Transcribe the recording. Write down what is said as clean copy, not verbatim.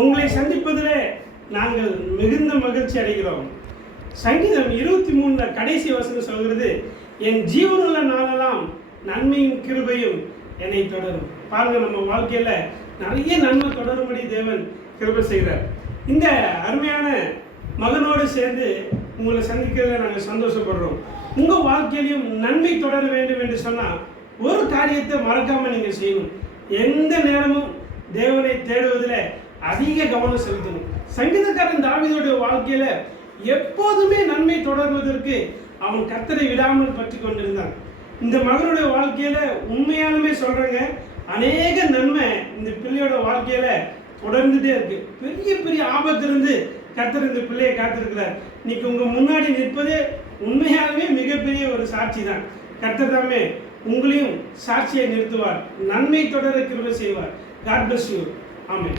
உங்களை சந்திப்பதிலே நாங்கள் மிகுந்த மகிழ்ச்சி அடைகிறோம். சங்கீதம் 23 கடைசி வசனம் சொல்கிறது, என் ஜீவனுள்ள நாளெல்லாம் நன்மையும் கிருபையும் என்னை தொடரும். பாருங்க, நம்ம வாழ்க்கையில நிறைய நன்மை தொடரும்படி தேவன் கிருபை செய்கிறார். இந்த அருமையான மகனோடு சேர்ந்து உங்களை சந்திக்கிறத நாங்கள் சந்தோஷப்படுறோம். உங்க வாழ்க்கையிலையும் நன்மை தொடர வேண்டும் என்று சொன்னால் ஒரு காரியத்தை மறக்காம நீங்க செய்யணும். எந்த நேரமும் தேவனை தேடுவதில் அதிக கவனம் செலுத்தணும். சங்கீதக்காரன் தாவீதுடைய வாழ்க்கையில எப்போதுமே நன்மை தொடர்வதற்கு அவன் கர்த்தரை விடாமல் பற்றி கொண்டிருந்தான். இந்த மகனுடைய வாழ்க்கையில உண்மையாலுமே சொல்றேங்க, அநேக நன்மை இந்த பிள்ளையோட வாழ்க்கையில தொடர்ந்துட்டே இருக்கு. பெரிய பெரிய ஆபத்திலிருந்து கர்த்தர் இந்த பிள்ளையை காத்திருக்கிறார். இன்னைக்கு உங்க முன்னாடி நிற்பதே உண்மையாலுமே மிகப்பெரிய ஒரு சாட்சி தான். கர்த்தர் தாமே உங்களையும் சாட்சியை நிறுத்துவார், நன்மை தொடர கிருபை செய்வார். God bless you. ஆமென்.